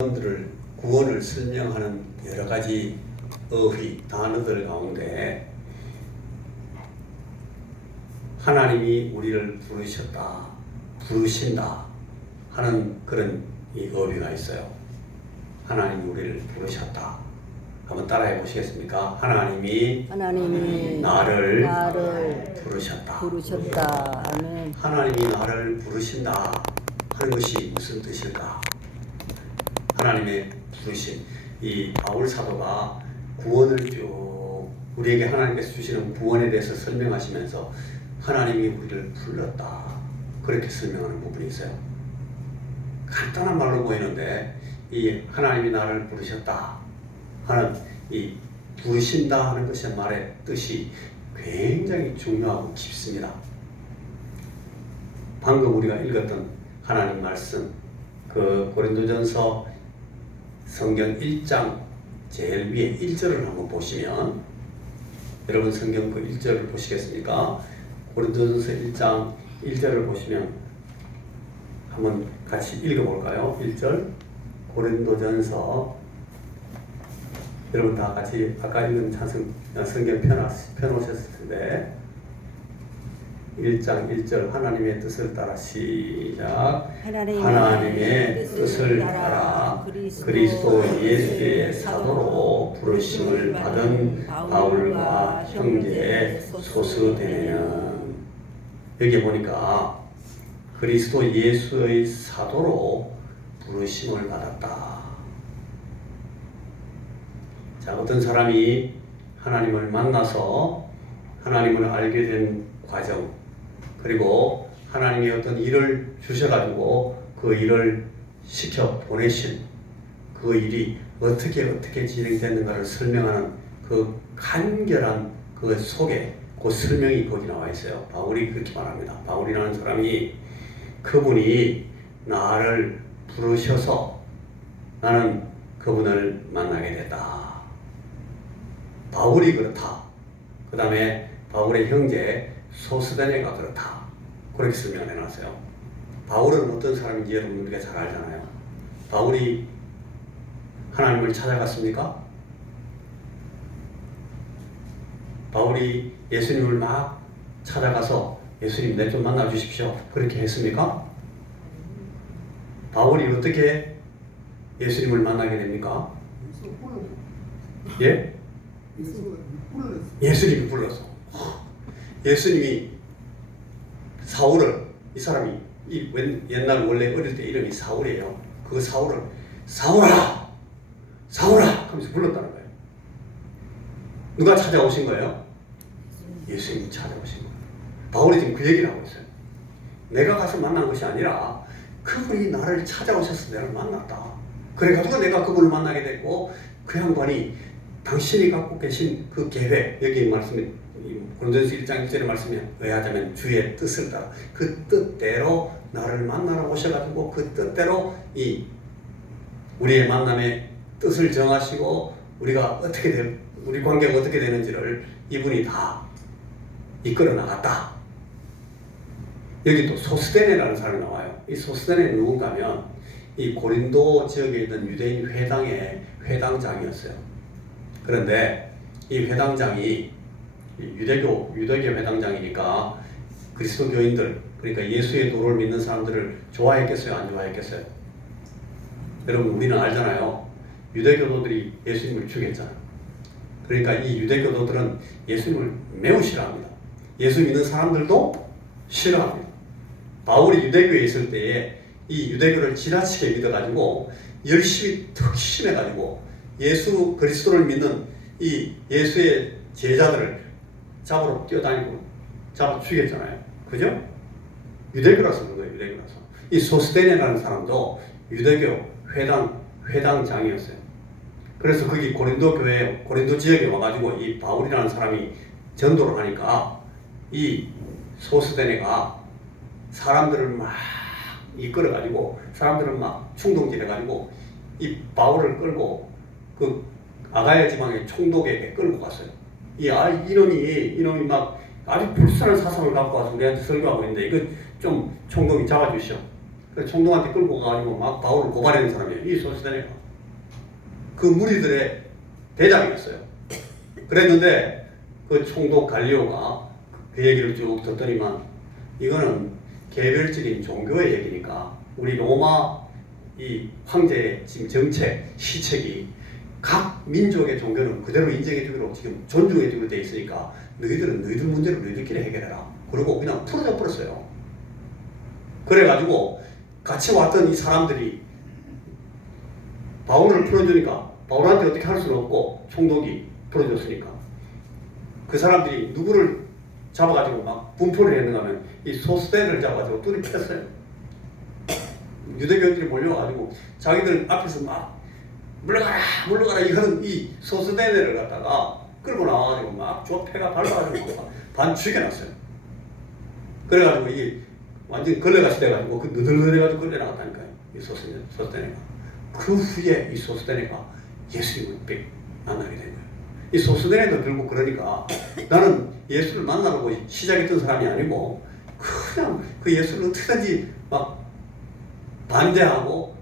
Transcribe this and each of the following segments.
구원을 설명하는 여러 가지 어휘, 단어들 가운데 하나님이 우리를 부르셨다, 부르신다 하는 그런 이 어휘가 있어요. 하나님이 우리를 부르셨다. 한번 따라해 보시겠습니까? 하나님이 나를 부르셨다. 아멘. 하나님이 나를 부르신다 하는 것이 무슨 뜻일까? 하나님의 부르심, 이 바울 사도가 구원을 쭉 우리에게 하나님께서 주시는 구원에 대해서 설명하시면서 하나님이 우리를 불렀다, 그렇게 설명하는 부분이 있어요. 간단한 말로 보이는데 이 하나님이 나를 부르셨다 하는 이 부르신다 하는 것의 말의 뜻이 굉장히 중요하고 깊습니다. 방금 우리가 읽었던 하나님 말씀, 그 고린도전서 성경 1장 제일 위에 1절을 한번 보시면, 여러분 성경 그 1절을 보시겠습니까? 고린도전서 1장 1절을 보시면 한번 같이 읽어볼까요? 1절 고린도전서, 여러분 다 같이 아까 읽은 성경 펴놓으셨을 텐데 1장 1절 하나님의 뜻을 따라 시작. 하나님의 뜻을 따라 그리스도 예수의 사도로 부르심을 받은 바울과 형제 소스데네는, 여기 보니까 그리스도 예수의 사도로 부르심을 받았다. 자, 어떤 사람이 하나님을 만나서 하나님을 알게 된 과정, 그리고 하나님이 어떤 일을 주셔가지고 그 일을 시켜 보내신 그 일이 어떻게 진행됐는가를 설명하는 그 간결한 그 속에 그 설명이 거기 나와 있어요. 바울이 그렇게 말합니다. 바울이라는 사람이 그분이 나를 부르셔서 나는 그분을 만나게 됐다. 바울이 그렇다. 그 다음에 바울의 형제 소스데네가 그렇다. 그렇게 설명을 해놨어요. 바울은 어떤 사람인지 여러분 우리가 잘 알잖아요. 바울이 하나님을 찾아갔습니까? 바울이 예수님을 막 찾아가서 예수님 내 좀 만나 주십시오, 그렇게 했습니까? 바울이 어떻게 예수님을 만나게 됩니까? 예? 예수님이 불렀어. 예수님이 사울을, 이 사람이 옛날 원래 어릴 때 이름이 사울이에요. 그 사울을 사울아 하면서 불렀다는 거예요. 누가 찾아오신 거예요? 예수님이 찾아오신 거예요. 바울이 지금 그 얘기를 하고 있어요. 내가 가서 만난 것이 아니라 그분이 나를 찾아오셔서 내가 만났다. 그래가지고 내가 그분을 만나게 됐고, 그 양반이 당신이 갖고 계신 그 계획, 여기 말씀에 고린도전서 1장 1절의 말씀에 의하자면 주의 뜻을 따라 그 뜻대로 나를 만나러 오셔가지고 그 뜻대로 이 우리의 만남의 뜻을 정하시고 우리가 우리 관계가 어떻게 되는지를 이분이 다 이끌어 나갔다. 여기 또 소스데네라는 사람이 나와요. 이 소스데네는 누군가 하면 이 고린도 지역에 있는 유대인 회당의 회당장이었어요. 그런데 이 회당장이 유대교 회당장이니까 그리스도 교인들, 그러니까 예수의 도를 믿는 사람들을 좋아했겠어요, 안 좋아했겠어요? 여러분 우리는 알잖아요. 유대교도들이 예수님을 죽였잖아요. 그러니까 이 유대교도들은 예수님을 매우 싫어합니다. 예수 믿는 사람들도 싫어합니다. 바울이 유대교에 있을 때에 이 유대교를 지나치게 믿어가지고 열심히 특심해가지고 예수 그리스도를 믿는 이 예수의 제자들을 잡으러 뛰어다니고 잡아 죽였잖아요. 그죠? 유대교라서 그런 거예요. 유대교라서. 이 소스데네라는 사람도 유대교 회당장이었어요. 그래서 거기 고린도 지역에 와가지고 이 바울이라는 사람이 전도를 하니까 이 소스데네가 사람들을 막 이끌어가지고 사람들을 막 충동질해가지고 이 바울을 끌고 그 아가야 지방의 총독에게 끌고 갔어요. 이놈이 막 아주 불순한 사상을 갖고 와서 우리한테 설교하고 있는데 이거 좀 총독이 잡아주시오. 그래서 총독한테 끌고 가가지고 막 바울을 고발하는 사람이에요. 이 소스데네가. 그 무리들의 대장이었어요. 그랬는데 그 총독 갈리오가 그 얘기를 쭉 듣더니만 이거는 개별적인 종교의 얘기니까 우리 로마 이 황제의 지금 정책, 시책이 각 민족의 종교는 그대로 인정해주기로 지금 존중해주기로 돼 있으니까 너희들은 너희들 문제를 너희들끼리 해결해라. 그리고 그냥 풀어져 버렸어요. 그래가지고 같이 왔던 이 사람들이 바울을 풀어주니까 바울한테 어떻게 할 수는 없고 총독이 풀어줬으니까 그 사람들이 누구를 잡아가지고 막 분포를 했는가 하면 이 소스데네를 잡아가지고 뚜리 폈어요. 유대교인들이 몰려와가지고 자기들 앞에서 막 물러가라 물러가라 이거는 이 소스데네를 갖다가 끌고 나와가지고 막 좁혀가 밟아가지고 반 죽여놨어요. 그래가지고 이게 완전 걸레같이 돼가지고 그 느들느들해가지고 걸려나갔다니까요. 이 소스데네가. 그 후에 이 소스데네가 예수님을 만나게 된 거예요. 이 소스데네도 결국 그러니까 나는 예수를 만나려고 시작했던 사람이 아니고 그냥 그 예수를 어떻게든지 막 반대하고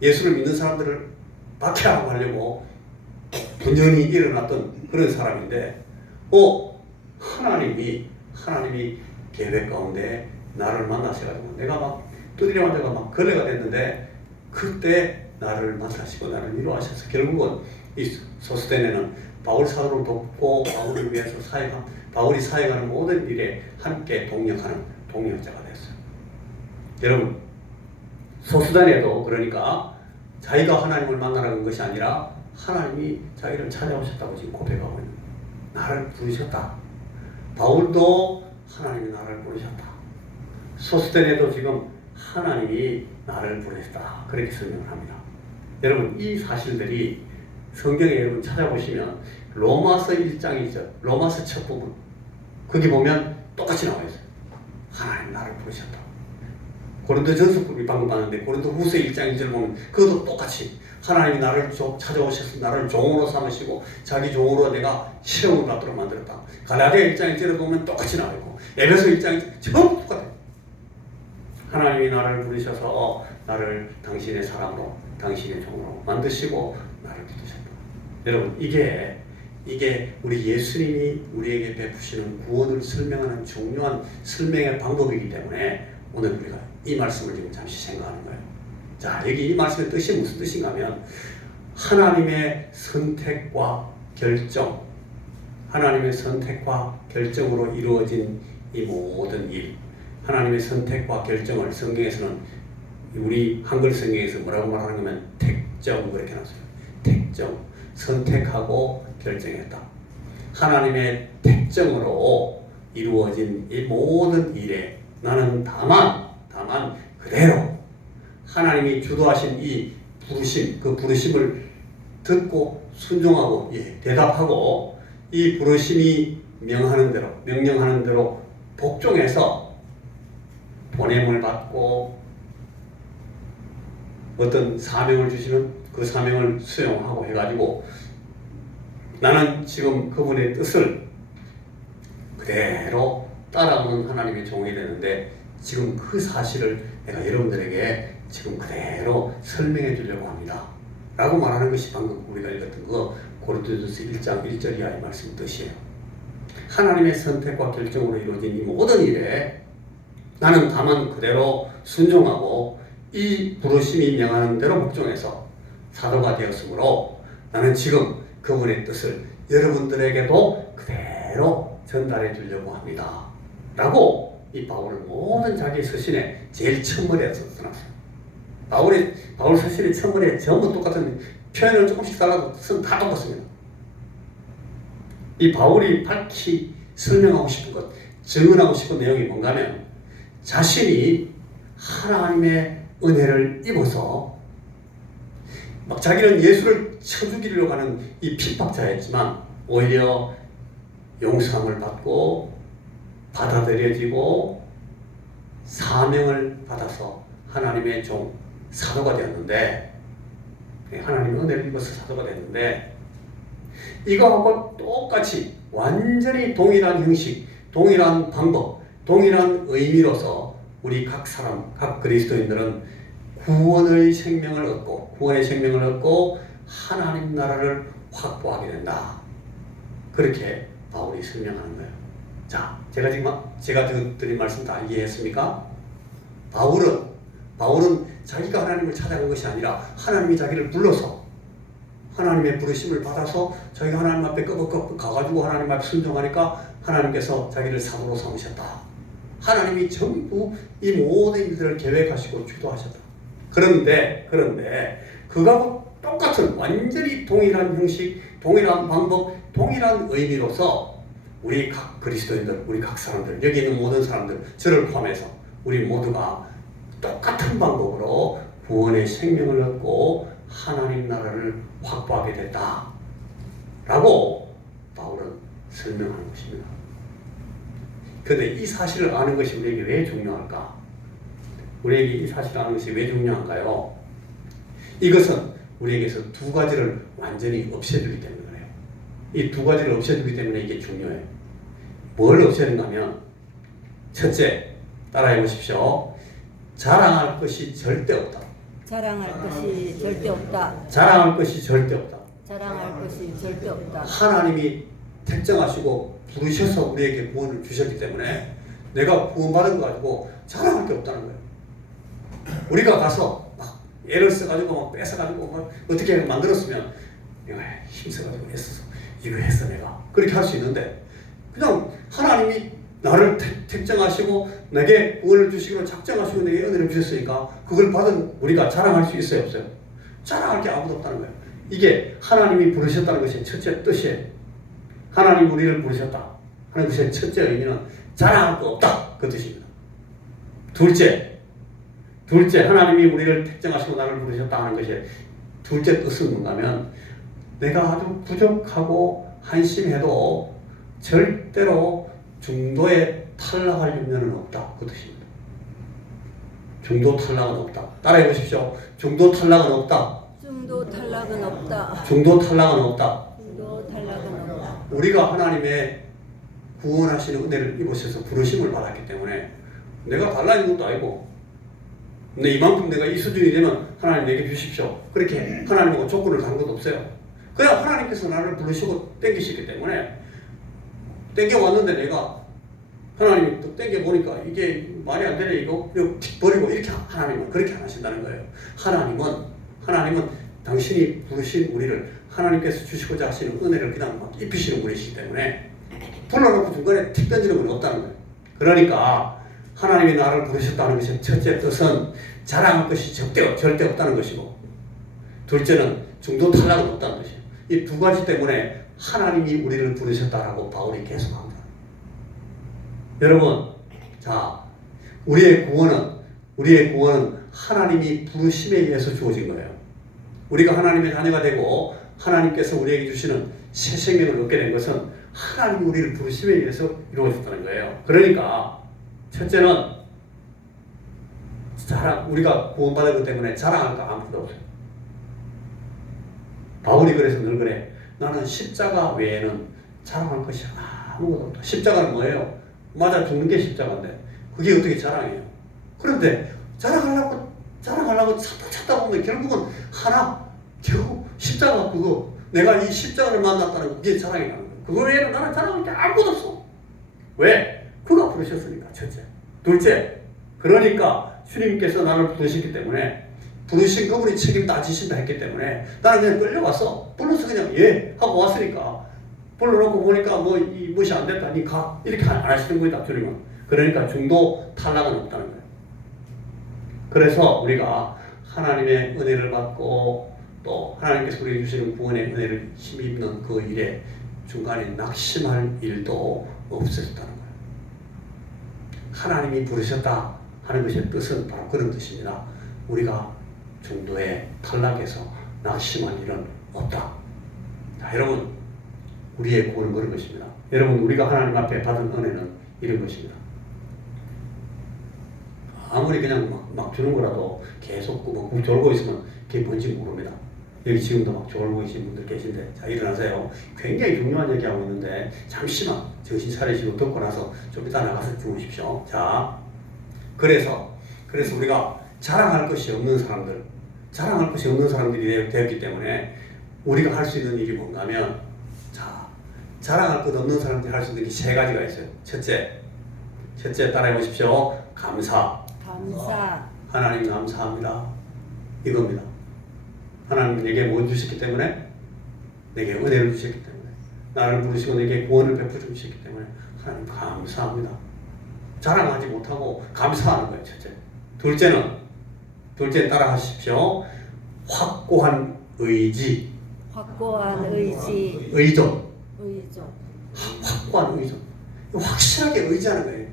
예수를 믿는 사람들을 박해하고 하려고 분연히 일어났던 그런 사람인데 하나님이 계획 가운데 나를 만나셔가지고 내가 막 두드려 맞다가 막 걸레가 됐는데 그때 나를 만나시고 나를 위로하셔서 결국은 이 소스데네는 바울 사도를 돕고 바울을 위해서 바울이 사역하는 모든 일에 함께 동력하는 동력자가 됐어요. 여러분 소스데네도 그러니까 자기가 하나님을 만나라는 것이 아니라 하나님이 자기를 찾아오셨다고 지금 고백하고 있는 거예요. 나를 부르셨다. 바울도 하나님이 나를 부르셨다. 소스데네도 지금 하나님이 나를 부르셨다. 그렇게 설명을 합니다. 여러분 이 사실들이 성경에 여러분 찾아보시면 로마서 1장이죠. 로마서 첫 부분 거기 보면 똑같이 나와 있어요. 하나님 나를 부르셨다. 고린도전서 방금 봤는데 고린도후서 1장 2절 보면 그것도 똑같이 하나님이 나를 찾아오셔서 나를 종으로 삼으시고 자기 종으로 내가 시험을 받도록 만들었다. 갈라디아 1장 1절에 보면 똑같이 나와 있고 에베소 1장 전부 똑같아요. 하나님이 나를 부르셔서 나를 당신의 사람으로 당신의 종으로 만드시고 나를 부르셨다. 여러분 이게 우리 예수님이 우리에게 베푸시는 구원을 설명하는 중요한 설명의 방법이기 때문에 오늘 우리가 이 말씀을 지금 잠시 생각하는 거예요. 자, 여기 이 말씀의 뜻이 무슨 뜻인가 하면 하나님의 선택과 결정, 하나님의 선택과 결정으로 이루어진 이 모든 일, 하나님의 선택과 결정을 성경에서는 우리 한글 성경에서 뭐라고 말하는 거면 택정 그렇게 나왔어요. 택정, 선택하고 결정했다. 하나님의 택정으로 이루어진 이 모든 일에 나는 다만 그대로 하나님이 주도하신 이 부르심, 그 부르심을 듣고 순종하고 대답하고 이 부르심이 명령하는 대로 복종해서 보냄을 받고 어떤 사명을 주시는 그 사명을 수용하고 해가지고 나는 지금 그분의 뜻을 그대로 따라오는 하나님의 종이 되는데 지금 그 사실을 내가 여러분들에게 지금 그대로 설명해 주려고 합니다. 라고 말하는 것이 방금 우리가 읽었던 거 고린도전서 1장 1절 이하의 말씀 뜻이에요. 하나님의 선택과 결정으로 이루어진 이 모든 일에 나는 다만 그대로 순종하고 이 부르심이 명하는 대로 복종해서 사도가 되었으므로 나는 지금 그분의 뜻을 여러분들에게도 그대로 전달해 주려고 합니다. 라고 이 바울은 모든 자기 서신에 제일 첫머리에 써놨어요. 바울 서신의 첫머리에 전부 똑같은 표현을 조금씩 달라도 뜻은 다 똑같습니다. 이 바울이 밝히 설명하고 싶은 것, 증언하고 싶은 내용이 뭔가 하면 자신이 하나님의 은혜를 입어서 막 자기는 예수를 쳐 죽이려고 하는 이 핍박자였지만 오히려 용서함을 받고 받아들여지고 사명을 받아서 하나님의 종 사도가 되었는데 하나님의 은혜를 입어서 사도가 됐는데 이거하고 똑같이 완전히 동일한 형식, 동일한 방법, 동일한 의미로서 우리 각 사람, 각 그리스도인들은 구원의 생명을 얻고 하나님 나라를 확보하게 된다. 그렇게 바울이 설명하는 거예요. 자, 제가 드린 말씀 다 이해했습니까? 바울은 자기가 하나님을 찾아간 것이 아니라 하나님이 자기를 불러서 하나님의 부르심을 받아서 자기가 하나님 앞에 끄벅끄벅 가가지고 하나님 앞에 순종하니까 하나님께서 자기를 사도로 삼으셨다. 하나님이 전부 이 모든 일들을 계획하시고 주도하셨다. 그런데 그거하고 똑같은 완전히 동일한 형식, 동일한 방법, 동일한 의미로서 우리 각 그리스도인들, 우리 각 사람들, 여기 있는 모든 사람들, 저를 포함해서 우리 모두가 똑같은 방법으로 구원의 생명을 얻고 하나님 나라를 확보하게 됐다 라고 바울은 설명하는 것입니다. 그런데 이 사실을 아는 것이 우리에게 왜 중요할까? 우리에게 이 사실을 아는 것이 왜 중요한가요? 이것은 우리에게서 두 가지를 완전히 없애주기 때문에 그래요. 이 두 가지를 없애주기 때문에 이게 중요해요. 뭘 없애는가 하면 첫째, 따라해 보십시오. 자랑할 것이 절대 없다. 자랑할 것이 절대 없다. 자랑할 것이 절대 없다. 자랑할 것이 절대 없다. 하나님이 택정하시고 부르셔서 우리에게 구원을 주셨기 때문에 내가 구원받은 거 가지고 자랑할 게 없다는 거예요. 우리가 가서 막 애를 써가지고 막 뺏어가지고 막 어떻게 만들었으면 내가 힘써가지고 애써서 이거 했어 내가 그렇게 할 수 있는데 그냥 하나님이 나를 택정하시고 내게 구원을 주시기로 작정하시고 내게 은혜를 주셨으니까 그걸 받은 우리가 자랑할 수 있어요 없어요? 자랑할 게 아무도 없다는 거예요. 이게 하나님이 부르셨다는 것이 첫째 뜻이에요. 하나님 우리를 부르셨다 하는 것의 첫째 의미는 자랑할 거 없다 그 뜻입니다. 둘째 하나님이 우리를 택정하시고 나를 부르셨다 하는 것이 둘째 뜻은 뭔가 하면 내가 아주 부족하고 한심해도 절대로 중도에 탈락할 염려는 없다 그 뜻입니다. 중도 탈락은 없다. 따라해 보십시오. 중도 탈락은 없다. 중도 탈락은 없다. 중도 탈락은 없다. 중도 탈락은 없다. 우리가 하나님의 구원하시는 은혜를 입으셔서 부르심을 받았기 때문에 내가 달라진 것도 아니고 근데 이만큼 내가 이 수준이 되면 하나님 내게 주십시오. 그렇게 하나님하고 조건을 단 것도 없어요. 그냥 하나님께서 나를 부르시고 땡기시기 때문에 땡겨왔는데 내가 하나님이 또 땡겨보니까 이게 말이 안 되네 이거 버리고 이렇게 하나님은 그렇게 안 하신다는 거예요. 하나님은 당신이 부르신 우리를 하나님께서 주시고자 하시는 은혜를 그냥 막 입히시는 분이시기 때문에 불러놓고 중간에 틱 던지는 건 없다는 거예요. 그러니까 하나님이 나를 부르셨다는 것의 첫째 뜻은 자랑할 것이 절대 없다는 것이고 둘째는 중도 탈락은 없다는 것이에요. 이 두 가지 때문에 하나님이 우리를 부르셨다라고 바울이 계속합니다. 여러분, 자, 우리의 구원은 하나님이 부르심에 의해서 주어진 거예요. 우리가 하나님의 자녀가 되고 하나님께서 우리에게 주시는 새 생명을 얻게 된 것은 하나님이 우리를 부르심에 의해서 이루어졌다는 거예요. 그러니까 첫째는 우리가 구원받은 것 때문에 자랑할 거 아무것도 없어요. 바울이 그래서 늘 그래. 나는 십자가 외에는 자랑할 것이 아무것도 없다. 십자가는 뭐예요? 맞아 죽는 게 십자가인데 그게 어떻게 자랑이에요? 그런데 자랑하려고 찾다 보면 결국은 겨우 십자가 그거 내가 이 십자가를 만났다는 그게 자랑이 나는 거예요. 그거 외에는 나는 자랑할 게 아무것도 없어. 왜? 그가 부르셨으니까 첫째. 둘째, 그러니까 주님께서 나를 부르시기 때문에 부르신 그분이 책임 다 지신다 했기 때문에 나는 그냥 끌려왔어. 불러서 그냥 예 하고 왔으니까 불러놓고 보니까 이 무시 안 됐다 니 가 이렇게 안 하시는 거다 주님은. 그러니까 중도 탈락은 없다는 거예요. 그래서 우리가 하나님의 은혜를 받고 또 하나님께서 우리에게 주시는 구원의 은혜를 힘입는 그 일에 중간에 낙심할 일도 없어졌다는 거예요. 하나님이 부르셨다 하는 것의 뜻은 바로 그런 뜻입니다. 우리가 중도에 탈락해서 낙심할 일은 없다. 자, 여러분, 우리의 구원은 그런 것입니다. 여러분, 우리가 하나님 앞에 받은 은혜는 이런 것입니다. 아무리 그냥 막 주는 거라도 계속 막 졸고 있으면 그게 뭔지 모릅니다. 여기 지금도 막 졸고 계신 분들 계신데, 자, 일어나세요. 굉장히 중요한 얘기하고 있는데 잠시만 정신 차리시고 듣고 나서 좀 이따 나가서 주무십시오. 자, 그래서 우리가 자랑할 것이 없는 사람들이 되었기 때문에 우리가 할 수 있는 일이 뭔가 하면, 자, 자랑할 것 없는 사람들이 할 수 있는 게 세 가지가 있어요. 첫째 따라해 보십시오. 감사. 하나님 감사합니다. 이겁니다. 하나님 내게 뭘 주셨기 때문에? 내게 은혜를 주셨기 때문에, 나를 부르시고 내게 구원을 베풀어 주셨기 때문에 하나님 감사합니다. 자랑하지 못하고 감사하는 거예요. 첫째. 둘째 따라 하십시오. 확고한 의지. 의존. 확고한 의존. 확실하게 의지하는 거예요.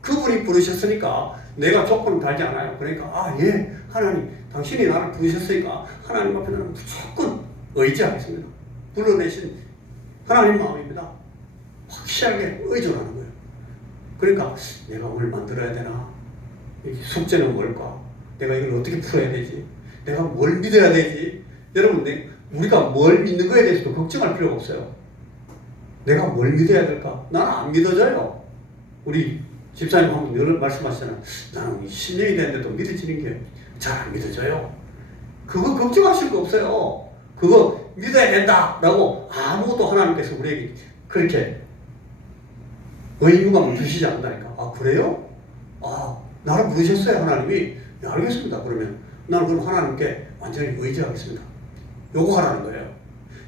그분이 부르셨으니까 내가 조건을 달지 않아요. 그러니까 예, 하나님 당신이 나를 부르셨으니까 하나님 앞에 나는 무조건 의지하겠습니다. 불러내신 하나님 마음입니다. 확실하게 의존하는 거예요. 그러니까 내가 뭘 만들어야 되나? 숙제는 뭘까? 내가 이걸 어떻게 풀어야 되지? 내가 뭘 믿어야 되지? 여러분, 우리가 뭘 믿는 거에 대해서도 걱정할 필요가 없어요. 내가 뭘 믿어야 될까? 나는 안 믿어져요. 우리 집사님 한번 늘 말씀하시잖아요. 나는 10년이 됐는데도 믿어지는 게 잘 안 믿어져요. 그거 걱정하실 거 없어요. 그거 믿어야 된다라고 아무것도 하나님께서 우리에게 그렇게 의무감을 주시지 않는다니까. 그래요? 나를 부르셨어요, 하나님이. 네, 알겠습니다. 그러면 나는 그럼 하나님께 완전히 의지하겠습니다. 요거 하라는 거예요.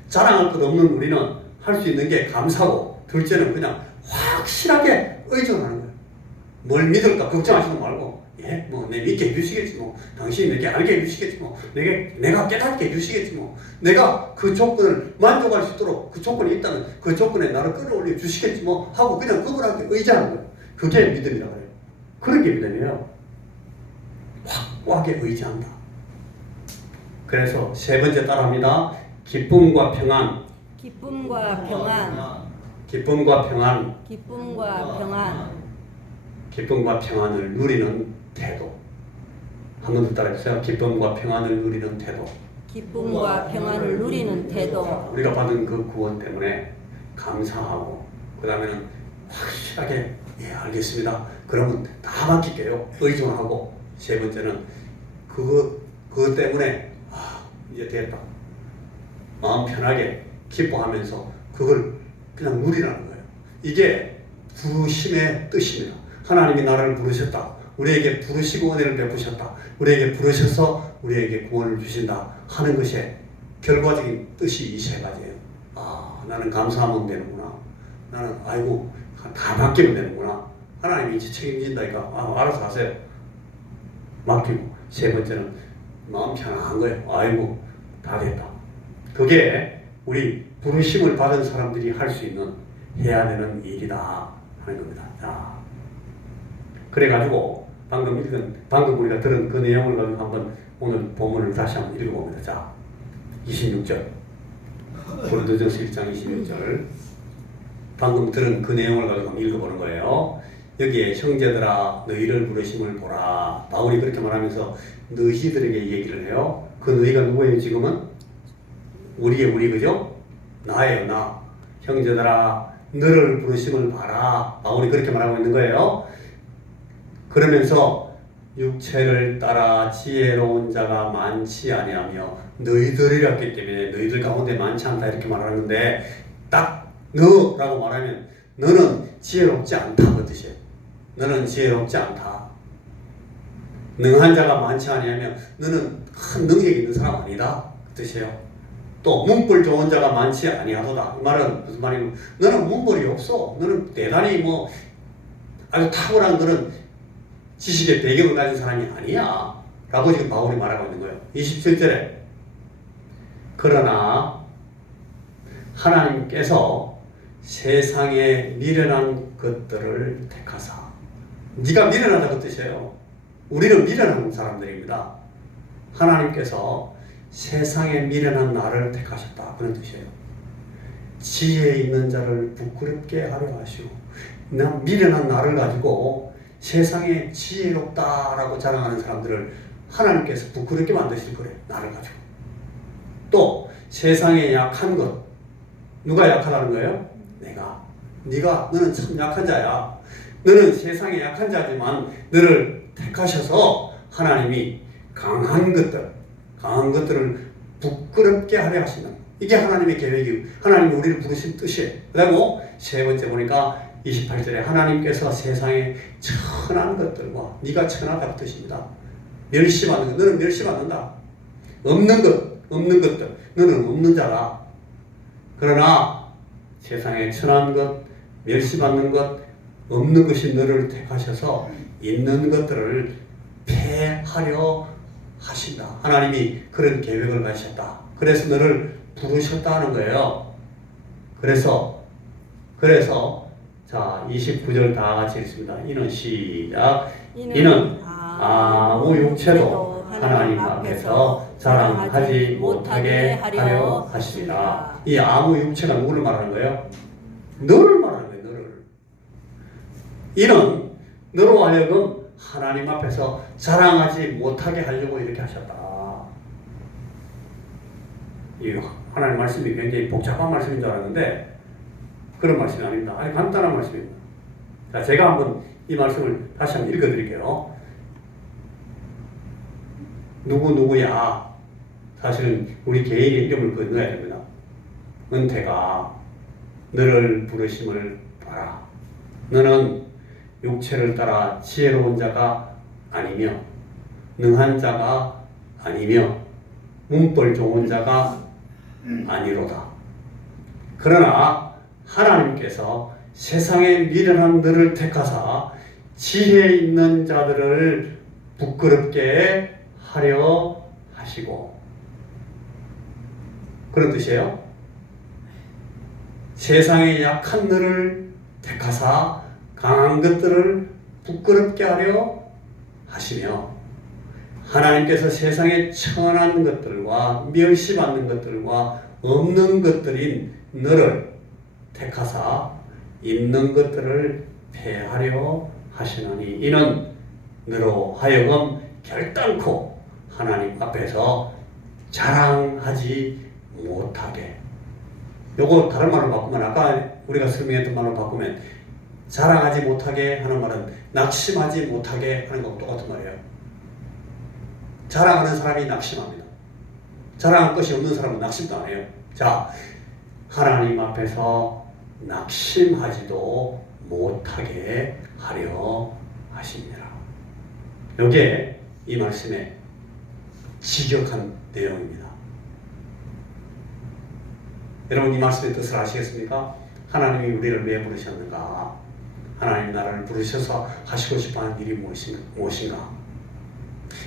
자랑할 것 없는 우리는 할 수 있는 게 감사고, 둘째는 그냥 확실하게 의존하는 거예요. 뭘 믿을까 걱정하지도 말고, 예, 뭐 내 믿게 해주시겠지, 뭐 당신이 내게 알게 해주시겠지, 뭐 내가 깨닫게 해주시겠지, 뭐 내가 그 조건을 만족할 수 있도록 그 조건이 있다면 그 조건에 나를 끌어올려 주시겠지, 뭐 하고 그냥 그분한테 의지하는 거예요. 그게 믿음이라고 해요. 그런 게 믿음이에요. 확고하게 의지한다. 그래서 세 번째 따라합니다. 기쁨과 평안. 기쁨과 평안을 누리는 태도. 한 번 더 따라해주세요. 기쁨과 평안을 누리는 태도. 우리가 받은 그 구원 때문에 감사하고, 그 다음에는 확실하게 예, 알겠습니다. 그러면 다 맡길게요. 의존하고, 세 번째는 그것 때문에 이제 됐다. 마음 편하게 기뻐하면서 그걸 그냥 누리라는 거예요. 이게 부르심의 뜻입니다. 하나님이 나를 부르셨다. 우리에게 부르시고 은혜를 베푸셨다. 우리에게 부르셔서 우리에게 구원을 주신다 하는 것의 결과적인 뜻이 이 세 가지예요. 나는 감사하면 되는구나. 나는 다 맡기면 되는구나. 하나님이 이제 책임진다니까 알아서 하세요. 맡기고, 세 번째는 마음 편안한 거예요. 다 됐다. 그게 우리 부르심을 받은 사람들이 할 수 있는, 해야 되는 일이다 하는 겁니다. 자, 그래가지고 방금 우리가 들은 그 내용을 가지고 한번 오늘 본문을 다시 한번 읽어봅니다. 자, 26절. 고린도전서 1장 26절. 방금 들은 그 내용을 가지고 한번 읽어보는 거예요. 여기에 형제들아 너희를 부르심을 보라. 바울이 그렇게 말하면서 너희들에게 얘기를 해요. 그 너희가 누구예요 지금은? 우리 그죠? 나예요, 나. 형제들아 너를 부르심을 봐라. 바울이 그렇게 말하고 있는 거예요. 그러면서 육체를 따라 지혜로운 자가 많지 아니하며 너희들이었기 때문에 너희들 가운데 많지 않다 이렇게 말하는데, 딱 너라고 말하면 너는 지혜롭지 않다 그 뜻이에요. 너는 지혜롭지 않다. 능한 자가 많지 아니하면 너는 큰 능력이 있는 사람 아니다 그 뜻이에요. 또 문벌 좋은 자가 많지 아니하도다. 이 말은 무슨 말이냐면 너는 문벌이 없어. 너는 대단히 아주 탁월한 그런 지식의 배경을 가진 사람이 아니야 라고 지금 바울이 말하고 있는 거예요. 27절에 그러나 하나님께서 세상에 미련한 것들을 택하사. 네가 미련하다 그 뜻이에요. 우리는 미련한 사람들입니다. 하나님께서 세상에 미련한 나를 택하셨다 그런 뜻이에요. 지혜 있는 자를 부끄럽게 하려 하시고, 난 미련한 나를 가지고 세상에 지혜롭다라고 자랑하는 사람들을 하나님께서 부끄럽게 만드실 거래요. 나를 가지고. 또 세상에 약한 것. 누가 약하다는 거예요? 내가. 네가 너는 참 약한 자야. 너는 세상에 약한 자지만 너를 택하셔서 하나님이 강한 것들을 부끄럽게 하려 하신다. 이게 하나님의 계획이고 하나님이 우리를 부르신 뜻이에요. 그리고 세 번째 보니까 28절에 하나님께서 세상에 천한 것들과 네가 천하다 그 뜻입니다. 멸시받는 것, 너는 멸시받는다. 없는 것들, 너는 없는 자라. 그러나 세상에 천한 것, 멸시받는 것, 없는 것이 너를 택하셔서 있는 것들을 폐하려 하신다. 하나님이 그런 계획을 가지셨다. 그래서 너를 부르셨다 하는 거예요. 그래서 자 29절 다 같이 읽습니다. 이는 시작. 이는 아무 육체도 하나님 앞에서 자랑하지 못하게 하려 하시니라. 이 아무 육체가 누구를 말하는 거예요? 너를 말하는 거예요. 너를. 이는 너로 하여금 하나님 앞에서 자랑하지 못하게 하려고 이렇게 하셨다. 이 하나님 말씀이 굉장히 복잡한 말씀인 줄 알았는데 그런 말씀이 아닙니다. 아주 간단한 말씀입니다. 자, 제가 한번 이 말씀을 다시 한번 읽어드릴게요. 누구야. 사실은 우리 개인의 이름을 넣어야 됩니다. 은퇴가 너를 부르심을 봐라. 너는 육체를 따라 지혜로운 자가 아니며 능한 자가 아니며 문벌 좋은 자가 아니로다. 그러나 하나님께서 세상에 미련한 너를 택하사 지혜 있는 자들을 부끄럽게 하려 하시고, 그런 뜻이에요. 세상에 약한 너를 택하사 강한 것들을 부끄럽게 하려 하시며, 하나님께서 세상에 천한 것들과 멸시받는 것들과 없는 것들인 너를 택하사 있는 것들을 폐하려 하시나니 이는 너로 하여금 결단코 하나님 앞에서 자랑하지 못하게. 요거 다른 말로 바꾸면, 아까 우리가 설명했던 말로 바꾸면 자랑하지 못하게 하는 말은 낙심하지 못하게 하는 것과 똑같은 말이에요. 자랑하는 사람이 낙심합니다. 자랑할 것이 없는 사람은 낙심도 안 해요. 자, 하나님 앞에서 낙심하지도 못하게 하려 하십니다. 이게 이 말씀의 직역한 내용입니다. 여러분, 이 말씀의 뜻을 아시겠습니까? 하나님이 우리를 왜 부르셨는가? 하나님 나라를 부르셔서 하시고 싶어하는 일이 무엇인가?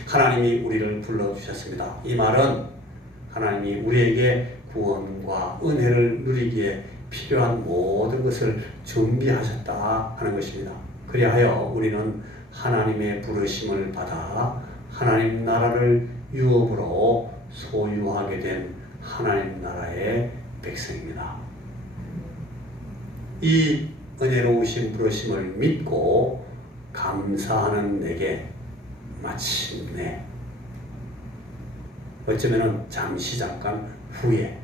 하나님이 우리를 불러주셨습니다. 이 말은 하나님이 우리에게 구원과 은혜를 누리기에 필요한 모든 것을 준비하셨다 하는 것입니다. 그리하여 우리는 하나님의 부르심을 받아 하나님 나라를 유업으로 소유하게 된 하나님 나라의 백성입니다. 이 은혜로우신 부르심을 믿고 감사하는 내게 마침내, 어쩌면 잠깐 후에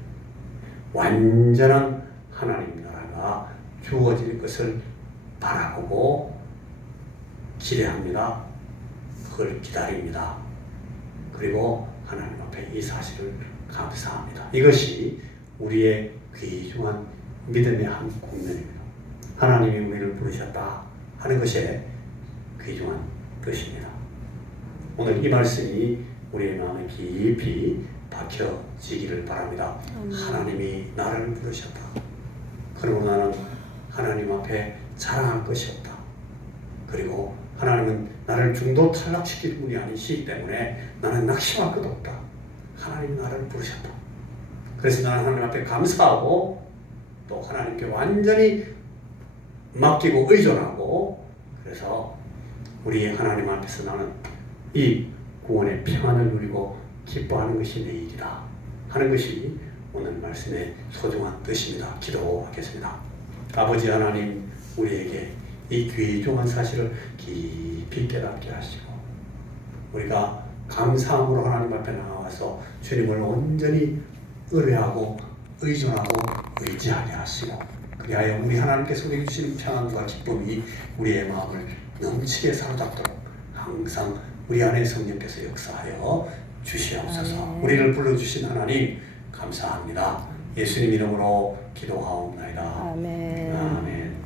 완전한 하나님 나라가 주어질 것을 바라보고 기대합니다. 그걸 기다립니다. 그리고 하나님 앞에 이 사실을 감사합니다. 이것이 우리의 귀중한 믿음의 한 국면입니다. 하나님이 우리를 부르셨다 하는 것이 귀중한 뜻입니다. 오늘 이 말씀이 우리의 마음에 깊이 박혀지기를 바랍니다. 하나님이 나를 부르셨다. 그리고 나는 하나님 앞에 자랑할 것이 없다. 그리고 하나님은 나를 중도 탈락시킬 분이 아니시기 때문에 나는 낙심할 것도 없다. 하나님이 나를 부르셨다. 그래서 나는 하나님 앞에 감사하고 또 하나님께 완전히 맡기고 의존하고, 그래서 우리 하나님 앞에서 나는 이 구원의 평안을 누리고 기뻐하는 것이 내 일이다 하는 것이 오늘 말씀의 소중한 뜻입니다. 기도하겠습니다. 아버지 하나님, 우리에게 이 귀중한 사실을 깊이 깨닫게 하시고 우리가 감사함으로 하나님 앞에 나와서 주님을 온전히 의뢰하고 의존하고 의지하게 하시고, 그리하여 우리 하나님께서 우리에게 주신 평안과 기쁨이 우리의 마음을 넘치게 사로잡도록 항상 우리 안에 성령께서 역사하여 주시옵소서. 아멘. 우리를 불러주신 하나님 감사합니다. 예수님 이름으로 기도하옵나이다.